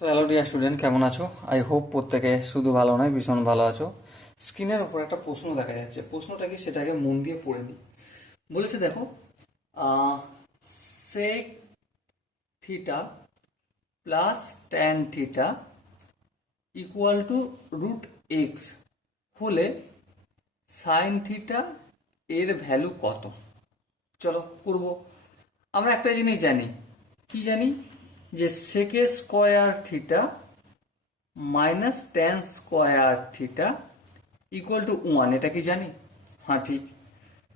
তো hello dear student, কেমন আছো? আই হোপ প্রত্যেকে শুধু ভালো নয়, ভীষণ ভালো আছো। স্ক্রিনের উপর একটা প্রশ্ন দেখা যাচ্ছে। প্রশ্নটা কি সেটাকে মন দিয়ে পড়ে নিই। বলেছে দেখো, sec theta plus tan theta equal to root x হলে সাইন থিটা এর ভ্যালু কত? চলো করব। আমরা একটা জিনিস জানি, কি জানি, যে সেকে square theta minus tan square theta equal to 1, এটা কি জানি? হ্যাঁ, ঠিক।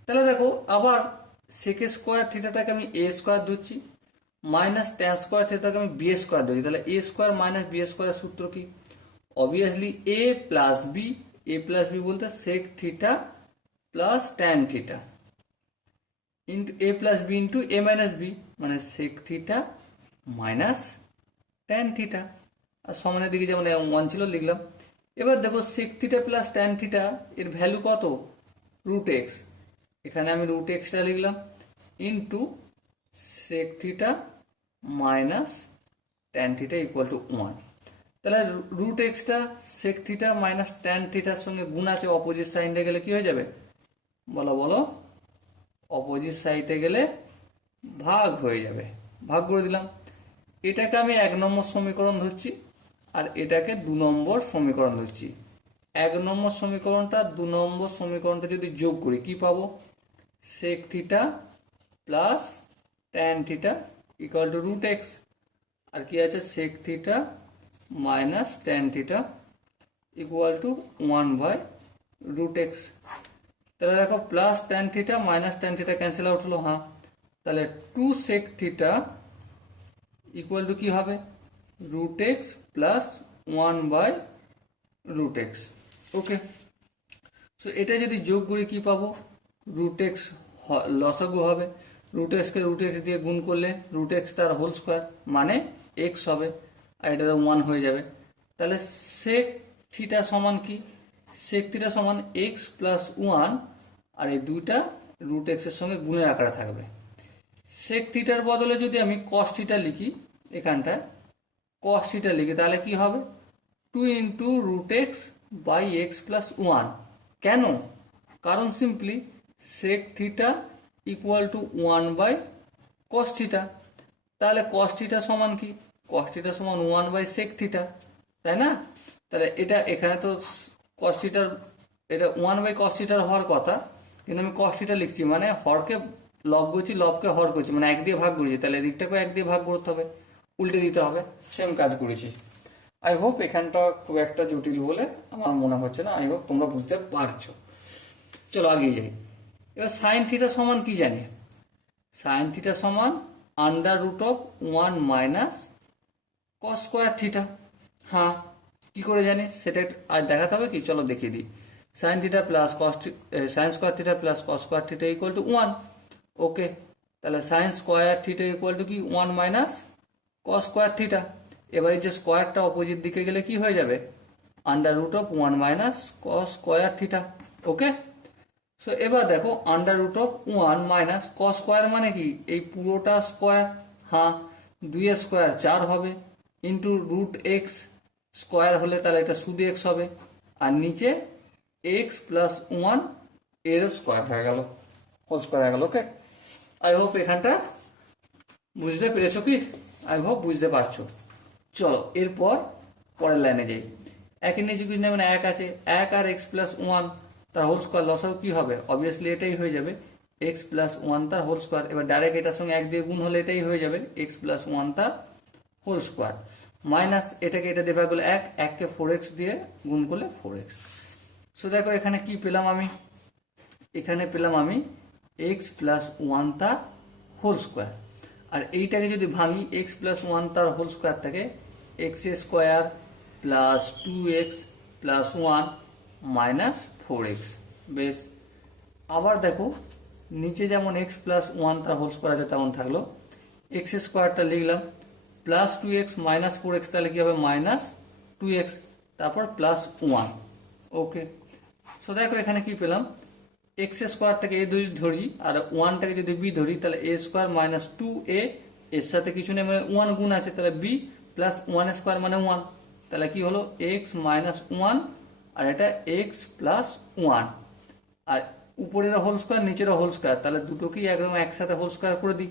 তাহলে দেখো, আবার সেকে স্কোয়ার থিটাটাকে আমি এ স্কোয়ার ধরছি, মাইনাস ট্যান স্কোয়ার থিটাটাকে আমি বি স্কোয়ার ধরছি। তাহলে এ স্কোয়ার মাইনাস বি স্কোয়ারের সূত্র কি? Obviously A plus B. A plus B বলতে sec theta plus tan theta into A plus B into A minus B, মানে sec theta minus tan theta. আর সমানের দিকে যেমন 1 ছিল লিখলাম। এবার দেখো, sec theta plus tan theta এর ভ্যালু কত? Root X. এখানে আমি রুট এক্সটা লিখলাম into sec theta minus tan theta equal to 1। তাহলে রুট এক্সটা সেক থিটা মাইনাস ট্যান থিটার সঙ্গে গুণ আছে, অপোজিট সাইডে গেলে কি হয়ে যাবে? বলো বলো। অপোজিট সাইডে গেলে ভাগ হয়ে যাবে। ভাগ করে দিলাম। এটাকে আমি 1 নম্বর সমীকরণ ধরছি, আর এটাকে 2 নম্বর সমীকরণ ধরছি। 1 নম্বর সমীকরণটা 2 নম্বর সমীকরণটা যদি যোগ করি কি পাবো? Sec theta plus tan theta equal to root X. আর কি আছে? Sec theta minus tan theta equal to 1/রুট এক্স। তাহলে দেখো, plus tan theta minus tan theta cancel out হলো। হ্যাঁ, তাহলে 2 সেক থিটা ইকুয়াল টু কি হবে? রুট এক্স প্লাস 1/রুট এক্স। ওকে, সো এটা যদি যোগ করি কি পাবো? রুট এক্স লসাগু হবে। রুট এক্স দিয়ে গুণ করলে রুট এক্স তার হোল স্কোয়ার মানে এক্স হবে, আর এটা 1 হয়ে যাবে। তাহলে সেক থিটা সমান কি? সেক থিটা সমান এক্স প্লাস 1, আর এই দুইটা রুট এক্সের সঙ্গে গুণের আকারে থাকবে। সেক থিটার বদলে যদি আমি কস থিটা লিখি, এখানটায় কস থিটা লিখি, তাহলে কি হবে? 2 into root X by x plus 1। কেন? কারণ simply sec theta equal to 1/কস থিটা। তাহলে কস থিটা সমান কি? কস থিটা সমান 1/সেক থিটা, তাই না? তাহলে এটা এখানে তো কস থিটার, এটা 1/কস থিটার হওয়ার কথা, কিন্তু আমি কস থিটা লিখছি মানে হরকে লব করছি, লবকে হর করছি, মানে 1 দিয়ে ভাগ করেছি। তাহলে এদিকটাকেও 1 দিয়ে ভাগ করতে হবে, উল্টে দিতে হবে। সেম কাজ করেছি। আই হোপ এখানটা খুব একটা জটিল বলে আমার মনে হচ্ছে না। আই হোপ তোমরা বুঝতে পারছো। চলো আগে যাই। এবার সাইন থিটা সমান কি জানি? সাইন থিটা সমান √1 মাইনাস কস স্কোয়ার থিটা। হ্যাঁ, কি করে জানি সেটা আর দেখাতে হবে কি? চলো দেখিয়ে দিই। Sine theta plus sine square theta plus cos square theta equal to 1। ওকে, তাহলে sine square theta equal to কি? 1 মাইনাস কস স্কোয়ার থিটা। এবারে যে স্কোয়ারটা অপোজিট দিকে গেলে কি হয়ে যাবে? √1 মাইনাস কস স্কোয়ার থিটা। ওকে, সো এবার দেখো, √1 মাইনাস কস স্কোয়ার মানে কি? এই পুরোটা স্কোয়ার। হ্যাঁ, 2 এর স্কোয়ার 4 হবে, ইন্টু রুট এক্স স্কোয়ার হলে তাহলে এটা শুধু এক্স হবে, আর নিচে এক্স প্লাস 1 এর স্কোয়ার হয়ে গেল, হোল স্কোয়ার হয়ে গেল। ওকে, আই হোপ এখানটা বুঝতে পেরেছো কি? আই হোপ বুঝতে পারছো। চলো এরপর পরের লাইনে যাই। একের নিচে কিছু নেই, মানে 1 আছে। 1 আর এক্স প্লাস 1 তার হোল স্কোয়ার লসাগু কি হবে? অবভিয়াসলি এটাই হয়ে যাবে, এক্স প্লাস 1 তার হোল স্কোয়ার। এবার ডাইরেক্ট এটার সঙ্গে 1 দিয়ে গুণ হলে এটাই হয়ে যাবে, এক্স প্লাস 1 তার হোল স্কোয়ার। মাইনাস এটাকে এটা দিয়ে ভাগ করলে 1, 1কে 4x দিয়ে গুণ করলে 4x। সো দেখো এখানে কি পেলাম আমি? এখানে পেলাম আমি এক্স প্লাস 1 তার হোল স্কোয়ার। আর এইটাকে যদি ভাঙি, এক্স প্লাস 1 তার হোল স্কোয়ার থাকে x square plus 2x plus 1 minus 4x। বেশ, আবার দেখো নিচে যেমন এক্স প্লাস 1 তার হোল স্কোয়ার আছে তেমন থাকলো। এক্স স্কোয়ারটা লিখলাম প্লাস 2x মাইনাস 4x, তাহলে কি হবে? মাইনাস 2x, তারপর প্লাস 1। ওকে, সো দেখো এখানে কি পেলাম? এক্স স্কোয়ারটাকে এ ধরি আর 1টাকে যদি বি ধরি, তাহলে এ স্কোয়ার মাইনাস 2a, এর সাথে কিছু নেই মানে 1 গুণ আছে, তাহলে বি প্লাস 1 স্কোয়ার মানে 1, তাহলে কি হলো এক্স মাইনাস 1, আর এটা এক্স প্লাস 1, আর উপরের হোল স্কোয়ার নিচের হোল স্কোয়ার, তাহলে দুটোকেই একদম একসাথে হোল স্কোয়ার করে দিই।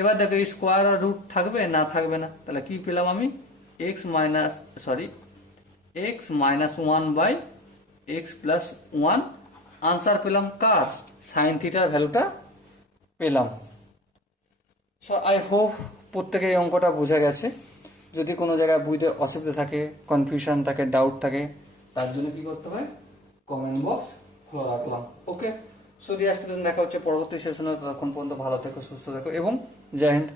এবার দেখো এই স্কোয়ার আর রুট থাকবে না থাকবে না, তাহলে কি পেলাম আমি x minus 1 by x plus 1 answer পেলাম কার, সাইন থিটার ভ্যালুটা পেলাম। সো আই হোপ প্রত্যেকে এই অঙ্কটা বোঝা গেছে। যদি কোনো জায়গায় বুঝতে অসুবিধা থাকে, কনফিউশন থাকে, ডাউট থাকে, তার জন্য কি করতে হয়, কমেন্ট বক্স খোলা রাখলাম। ওকে, সো ডিয়ার স্টুডেন্ট, দেখা হচ্ছে পরবর্তী সেশনে। ততক্ষণ পর্যন্ত ভালো থেকো, সুস্থ থেকো এবং জয় হিন্দ।